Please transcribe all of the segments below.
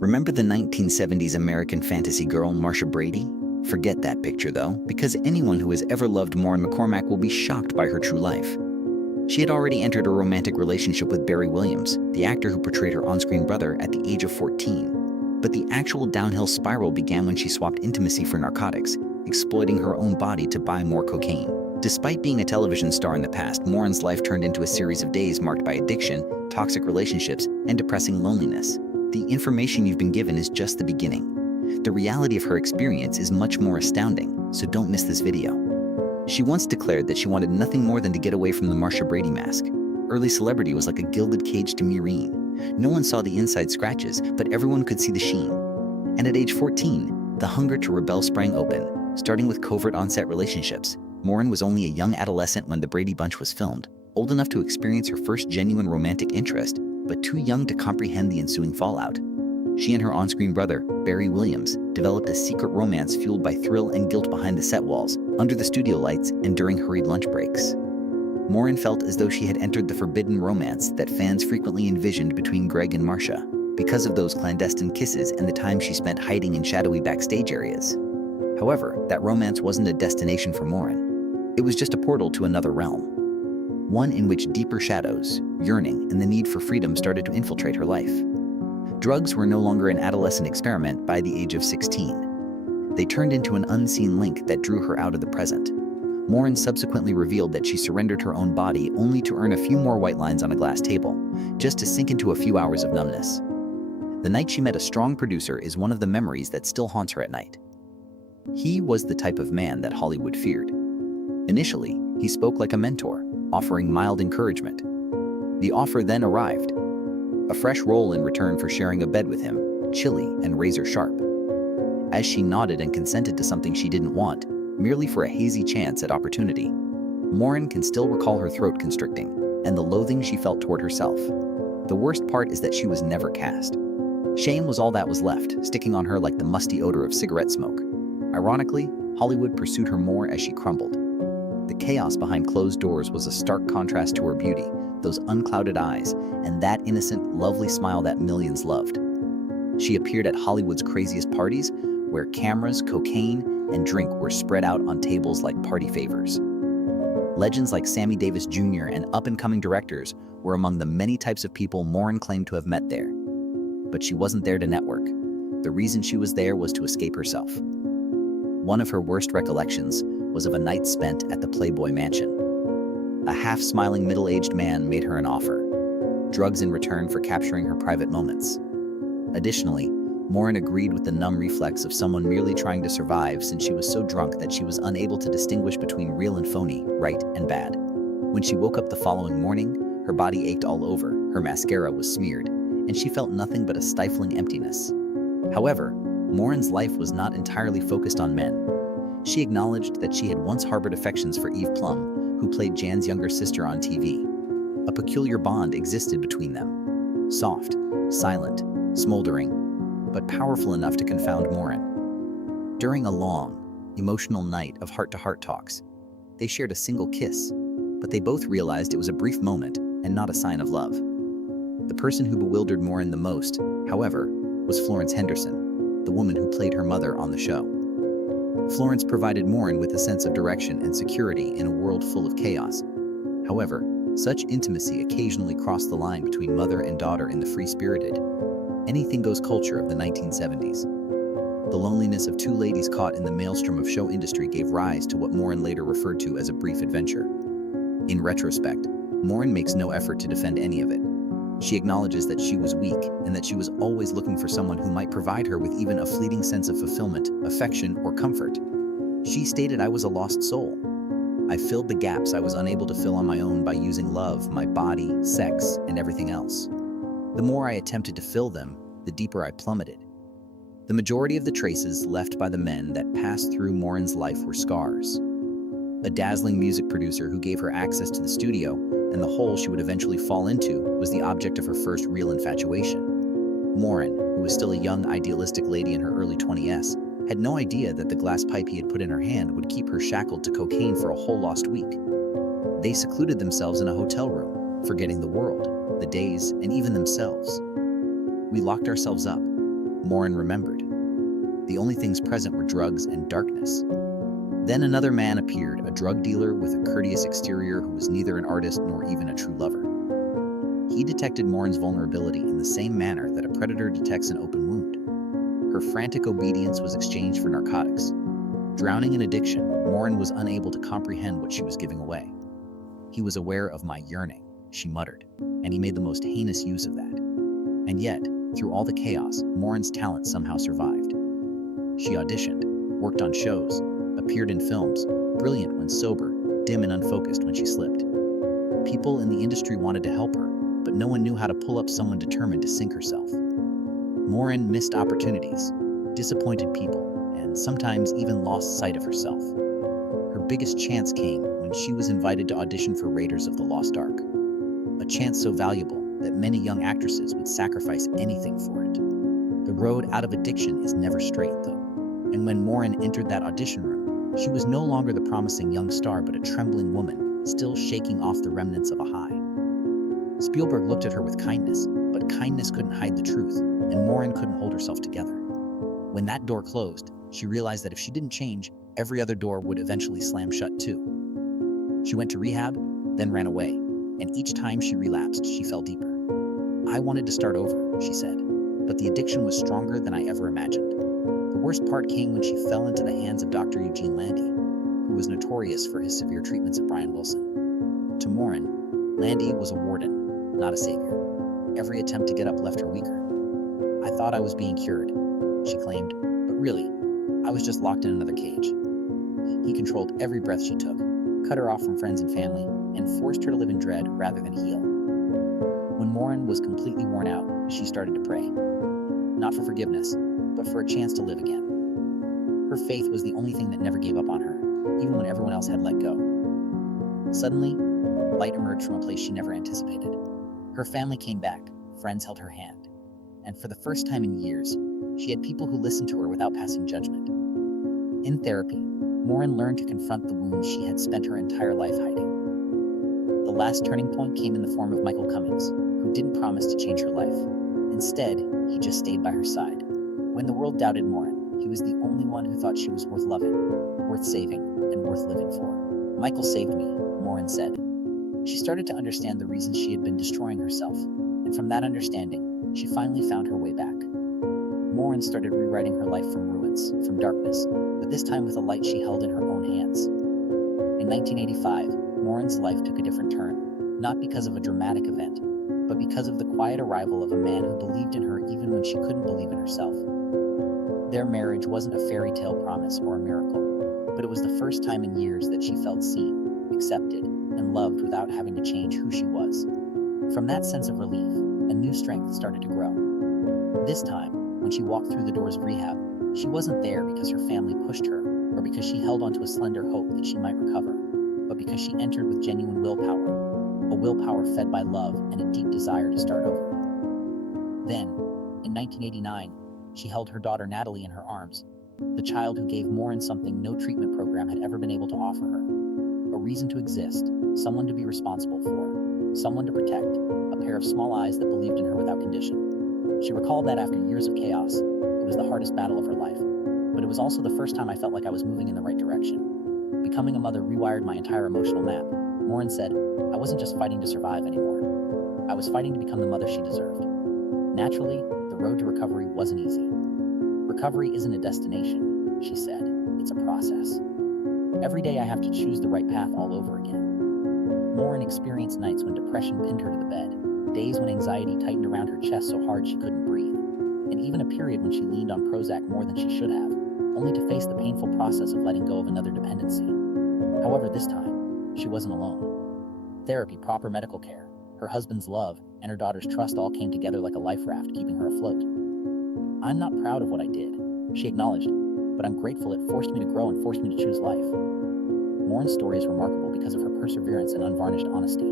Remember the 1970s American fantasy girl Marsha Brady? Forget that picture though, because anyone who has ever loved Maureen McCormick will be shocked by her true life. She had already entered a romantic relationship with Barry Williams, the actor who portrayed her on-screen brother, at the age of 14. But the actual downhill spiral began when she swapped intimacy for narcotics, exploiting her own body to buy more cocaine. Despite being a television star in the past, Maureen's life turned into a series of days marked by addiction, toxic relationships, and depressing loneliness. The information you've been given is just the beginning. The reality of her experience is much more astounding, so don't miss this video. She once declared that she wanted nothing more than to get away from the Marsha Brady mask. Early celebrity was like a gilded cage to Maureen. No one saw the inside scratches, but everyone could see the sheen. And at age 14, the hunger to rebel sprang open, starting with covert on-set relationships. Maureen was only a young adolescent when The Brady Bunch was filmed, old enough to experience her first genuine romantic interest, but too young to comprehend the ensuing fallout. She and her on-screen brother, Barry Williams, developed a secret romance fueled by thrill and guilt behind the set walls, under the studio lights, and during hurried lunch breaks. Maureen felt as though she had entered the forbidden romance that fans frequently envisioned between Greg and Marsha, because of those clandestine kisses and the time she spent hiding in shadowy backstage areas. However, that romance wasn't a destination for Maureen. It was just a portal to another realm. One in which deeper shadows, yearning, and the need for freedom started to infiltrate her life. Drugs were no longer an adolescent experiment by the age of 16. They turned into an unseen link that drew her out of the present. Maureen subsequently revealed that she surrendered her own body only to earn a few more white lines on a glass table, just to sink into a few hours of numbness. The night she met a strong producer is one of the memories that still haunts her at night. He was the type of man that Hollywood feared. Initially, he spoke like a mentor, offering mild encouragement. The offer then arrived. A fresh role in return for sharing a bed with him, chilly and razor sharp. As she nodded and consented to something she didn't want, merely for a hazy chance at opportunity, Maureen can still recall her throat constricting and the loathing she felt toward herself. The worst part is that she was never cast. Shame was all that was left, sticking on her like the musty odor of cigarette smoke. Ironically, Hollywood pursued her more as she crumbled. The chaos behind closed doors was a stark contrast to her beauty, those unclouded eyes, and that innocent, lovely smile that millions loved. She appeared at Hollywood's craziest parties, where cameras, cocaine, and drink were spread out on tables like party favors. Legends like Sammy Davis Jr. and up-and-coming directors were among the many types of people Maureen claimed to have met there. But she wasn't there to network. The reason she was there was to escape herself. One of her worst recollections was of a night spent at the Playboy Mansion. A half-smiling middle-aged man made her an offer, drugs in return for capturing her private moments. Additionally, Maureen agreed with the numb reflex of someone merely trying to survive, since she was so drunk that she was unable to distinguish between real and phony, right and bad. When she woke up the following morning, her body ached all over, her mascara was smeared, and she felt nothing but a stifling emptiness. However, Maureen's life was not entirely focused on men. She acknowledged that she had once harbored affections for Eve Plum, who played Jan's younger sister on TV. A peculiar bond existed between them. Soft, silent, smoldering, but powerful enough to confound Maureen. During a long, emotional night of heart-to-heart talks, they shared a single kiss, but they both realized it was a brief moment and not a sign of love. The person who bewildered Maureen the most, however, was Florence Henderson, the woman who played her mother on the show. Florence provided Maureen with a sense of direction and security in a world full of chaos. However, such intimacy occasionally crossed the line between mother and daughter in the free-spirited, anything-goes culture of the 1970s. The loneliness of two ladies caught in the maelstrom of show industry gave rise to what Maureen later referred to as a brief adventure. In retrospect, Maureen makes no effort to defend any of it. She acknowledges that she was weak and that she was always looking for someone who might provide her with even a fleeting sense of fulfillment, affection, or comfort. She stated, "I was a lost soul. I filled the gaps I was unable to fill on my own by using love, my body, sex, and everything else. The more I attempted to fill them, the deeper I plummeted." The majority of the traces left by the men that passed through Maureen's life were scars. A dazzling music producer who gave her access to the studio and the hole she would eventually fall into was the object of her first real infatuation. Maureen, who was still a young, idealistic lady in her early 20s, had no idea that the glass pipe he had put in her hand would keep her shackled to cocaine for a whole lost week. They secluded themselves in a hotel room, forgetting the world, the days, and even themselves. We locked ourselves up. Maureen remembered. The only things present were drugs and darkness. Then another man appeared, a drug dealer with a courteous exterior who was neither an artist nor even a true lover. He detected Maureen's vulnerability in the same manner that a predator detects an open wound. Her frantic obedience was exchanged for narcotics. Drowning in addiction, Maureen was unable to comprehend what she was giving away. "He was aware of my yearning," she muttered, "and he made the most heinous use of that." And yet, through all the chaos, Maureen's talent somehow survived. She auditioned, worked on shows, appeared in films, brilliant when sober, dim and unfocused when she slipped. People in the industry wanted to help her, but no one knew how to pull up someone determined to sink herself. Maureen missed opportunities, disappointed people, and sometimes even lost sight of herself. Her biggest chance came when she was invited to audition for Raiders of the Lost Ark, a chance so valuable that many young actresses would sacrifice anything for it. The road out of addiction is never straight, though, and when Maureen entered that audition room, she was no longer the promising young star but a trembling woman, still shaking off the remnants of a high. Spielberg looked at her with kindness, but kindness couldn't hide the truth, and Maureen couldn't hold herself together. When that door closed, she realized that if she didn't change, every other door would eventually slam shut too. She went to rehab, then ran away, and each time she relapsed, she fell deeper. "I wanted to start over," she said, "but the addiction was stronger than I ever imagined." The worst part came when she fell into the hands of Dr. Eugene Landy, who was notorious for his severe treatments of Brian Wilson. To Maureen, Landy was a warden, not a savior. Every attempt to get up left her weaker. "I thought I was being cured," she claimed, "but really, I was just locked in another cage." He controlled every breath she took, cut her off from friends and family, and forced her to live in dread rather than heal. When Maureen was completely worn out, she started to pray. Not for forgiveness, but for a chance to live again. Her faith was the only thing that never gave up on her, even when everyone else had let go. Suddenly, light emerged from a place she never anticipated. Her family came back, friends held her hand, and for the first time in years, she had people who listened to her without passing judgment. In therapy, Maureen learned to confront the wounds she had spent her entire life hiding. The last turning point came in the form of Michael Cummings, who didn't promise to change her life. Instead, he just stayed by her side. When the world doubted Maureen, he was the only one who thought she was worth loving, worth saving, and worth living for. "Michael saved me," Maureen said. She started to understand the reasons she had been destroying herself, and from that understanding, she finally found her way back. Maureen started rewriting her life from ruins, from darkness, but this time with a light she held in her own hands. In 1985, Maureen's life took a different turn, not because of a dramatic event, but because of the quiet arrival of a man who believed in her even when she couldn't believe in herself. Their marriage wasn't a fairy tale promise or a miracle, but it was the first time in years that she felt seen, accepted, and loved without having to change who she was. From that sense of relief, a new strength started to grow. This time, when she walked through the doors of rehab, she wasn't there because her family pushed her or because she held onto a slender hope that she might recover, but because she entered with genuine willpower, a willpower fed by love and a deep desire to start over. Then, in 1989, she held her daughter Natalie in her arms, the child who gave Maureen something no treatment program had ever been able to offer her. A reason to exist, someone to be responsible for, someone to protect, a pair of small eyes that believed in her without condition. She recalled that after years of chaos, it was the hardest battle of her life, but it was also the first time I felt like I was moving in the right direction. Becoming a mother rewired my entire emotional map. Maureen said, "I wasn't just fighting to survive anymore. I was fighting to become the mother she deserved." Naturally, the road to recovery wasn't easy. "Recovery isn't a destination," she said. "It's a process. Every day I have to choose the right path all over again." Maureen experienced nights when depression pinned her to the bed, days when anxiety tightened around her chest so hard she couldn't breathe, and even a period when she leaned on Prozac more than she should have, only to face the painful process of letting go of another dependency. However, this time, she wasn't alone. Therapy, proper medical care, her husband's love, and her daughter's trust all came together like a life raft, keeping her afloat. "I'm not proud of what I did," she acknowledged, "but I'm grateful it forced me to grow and forced me to choose life." Maureen's story is remarkable because of her perseverance and unvarnished honesty.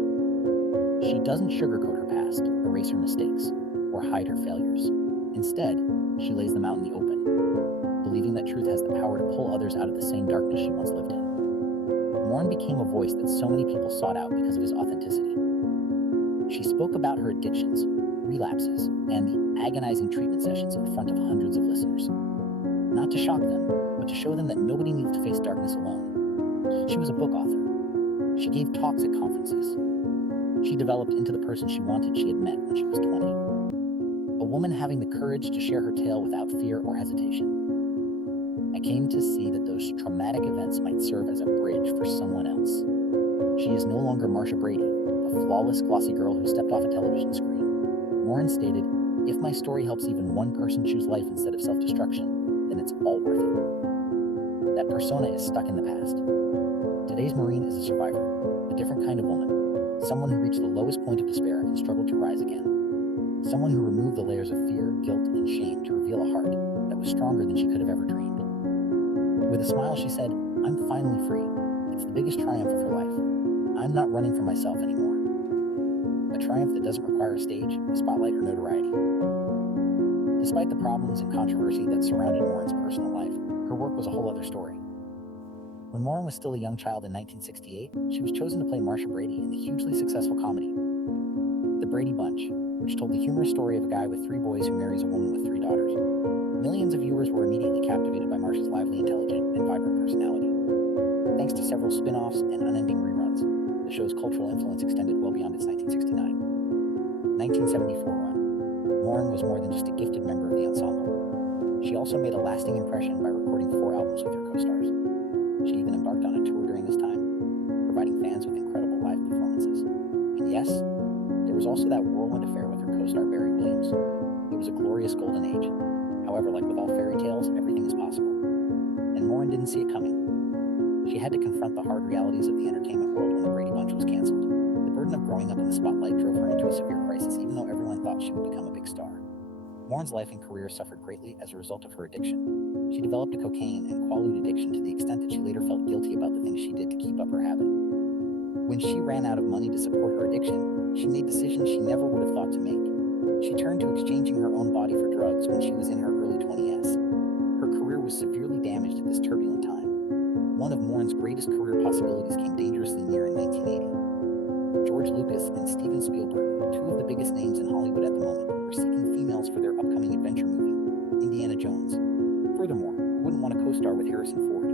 She doesn't sugarcoat her past, erase her mistakes, or hide her failures. Instead, she lays them out in the open, believing that truth has the power to pull others out of the same darkness she once lived in. Maureen became a voice that so many people sought out because of his authenticity. She spoke about her addictions, relapses, and the agonizing treatment sessions in front of hundreds of listeners. Not to shock them, but to show them that nobody needs to face darkness alone. She was a book author. She gave talks at conferences. She developed into the person she wanted she had met when she was 20. A woman having the courage to share her tale without fear or hesitation. I came to see that those traumatic events might serve as a bridge for someone else. She is no longer Marsha Brady, the flawless, glossy girl who stepped off a television screen. Warren stated, "If my story helps even one person choose life instead of self-destruction, then it's all worth it." That persona is stuck in the past. Today's Maureen is a survivor, a different kind of woman, someone who reached the lowest point of despair and struggled to rise again. Someone who removed the layers of fear, guilt, and shame to reveal a heart that was stronger than she could have ever dreamed. With a smile, she said, "I'm finally free. It's the biggest triumph of her life. I'm not running for myself anymore." A triumph that doesn't require a stage, a spotlight, or notoriety. Despite the problems and controversy that surrounded Maureen's personal life, her work was a whole other story. When Maureen was still a young child in 1968, she was chosen to play Marsha Brady in the hugely successful comedy, The Brady Bunch, which told the humorous story of a guy with 3 boys who marries a woman with 3 daughters. Millions of viewers were immediately captivated by Marsha's lively, intelligent, and vibrant personality. Thanks to several spin-offs and unending reruns, the show's cultural influence extended well beyond its 1969. 1974 run. Maureen was more than just a gifted member of the ensemble. She also made a lasting impression by recording 4 albums with her co-stars. She even embarked on a tour during this time, providing fans with incredible live performances. And yes, there was also that whirlwind affair with her co-star Barry Williams. It was a glorious golden age. However, like with all fairy tales, everything is possible. And Maureen didn't see it coming. She had to confront the hard realities of the entertainment world when The Brady Bunch was canceled. The burden of growing up in the spotlight drove her into a severe crisis, even though everyone thought she would become a big star. Maureen's life and career suffered greatly as a result of her addiction. She developed a cocaine and quaalude addiction to the extent that she later felt guilty about the things she did to keep up her habit. When she ran out of money to support her addiction, she made decisions she never would have thought to make. She turned to exchanging her own body for drugs when she was in her early 20s. Her career was severely damaged at this turbulent time. One of Maureen's greatest career possibilities came dangerously near in 1980. George Lucas and Steven Spielberg, 2 of the biggest names in Hollywood at the moment, were seeking females for their upcoming adventure movie, Indiana Jones. Furthermore, who wouldn't want to co-star with Harrison Ford?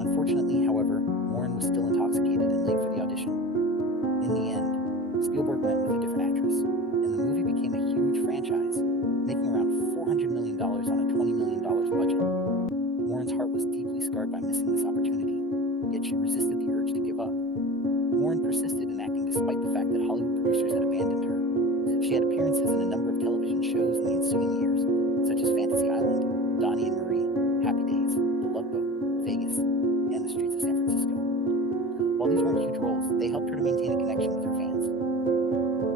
Unfortunately, however, Maureen was still intoxicated and late for the audition. In the end, Spielberg went with a different actress, and the movie became a huge franchise, making around $400 million on a $20 million budget. Maureen's heart was deeply scarred by missing this opportunity, yet she resisted the urge to give up. Maureen persisted in acting despite the fact that Hollywood producers had abandoned her. She had appearances in a number of television shows in the ensuing years, such as Fantasy Island, Donnie and Marie, Happy Days, The Love Boat, Vegas, and The Streets of San Francisco. While these weren't huge roles, they helped her to maintain a connection with her fans.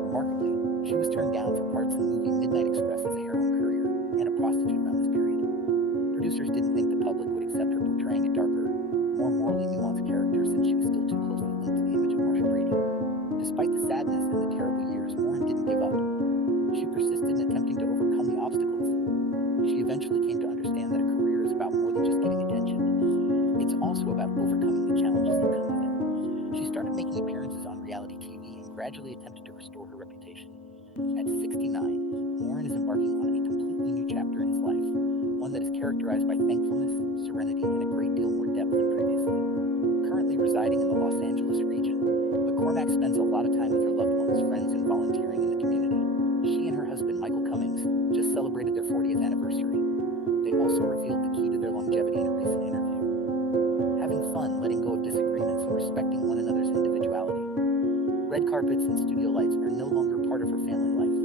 Remarkably, she was turned down for parts in the movie Midnight Express as a heroin courier and a prostitute around this period. Producers didn't think the public would accept her portraying a darker, more morally nuanced character since she was still too closely linked to the image of Marsha Brady. Despite the sadness and the terrible years, Maureen didn't give up. She persisted in attempting to overcome the obstacles. She eventually came to understand that a career is about more than just getting attention. It's also about overcoming the challenges that come with it. She started making appearances on reality TV and gradually attempted to restore her reputation. At 69, Maureen is embarking on a completely new chapter in his life, one that is characterized by thankfulness, serenity, and a great deal more depth than previously. Currently residing in the Los Angeles region, McCormick spends a lot of time with her loved ones, friends, and volunteering in the community. She and her husband, Michael Cummings, just celebrated their 40th anniversary. They also revealed the key to their longevity in a recent interview: having fun, letting go of disagreements, and respecting one another's individuality. Red carpets and studio lights are no longer part of her family life.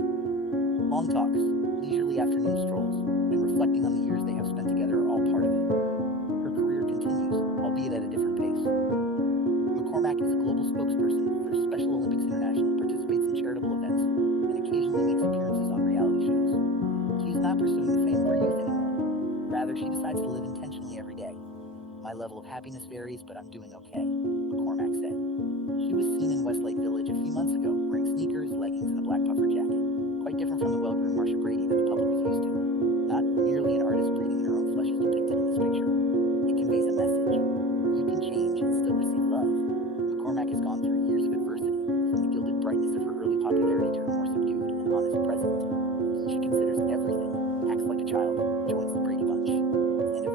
Long talks, leisurely afternoon strolls, and reflecting on the years they have spent together are all part of it. Her career continues, albeit at a different pace. McCormick is a global spokesperson for Special Olympics International, participates in charitable events, and occasionally makes appearances on reality shows. She's not pursuing the fame of her youth anymore. Rather, she decides to live intentionally every day. "My level of happiness varies, but I'm doing okay," McCormick said. She was seen in Westlake Village a few months ago, wearing sneakers, leggings, and a black puffer jacket, quite different from the well-groomed Marsha Brady that the public was used to. Not merely an artist breathing in her own flesh as depicted in this picture. It conveys a message. You can change and still receive love. McCormick has gone through years of adversity, from the gilded brightness of her early popularity to her more subdued and honest present.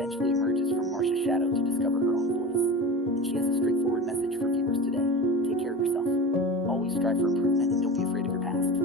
eventually emerges from Marcia's shadow to discover her own voice. And she has a straightforward message for viewers today. Take care of yourself. Always strive for improvement and don't be afraid of your past.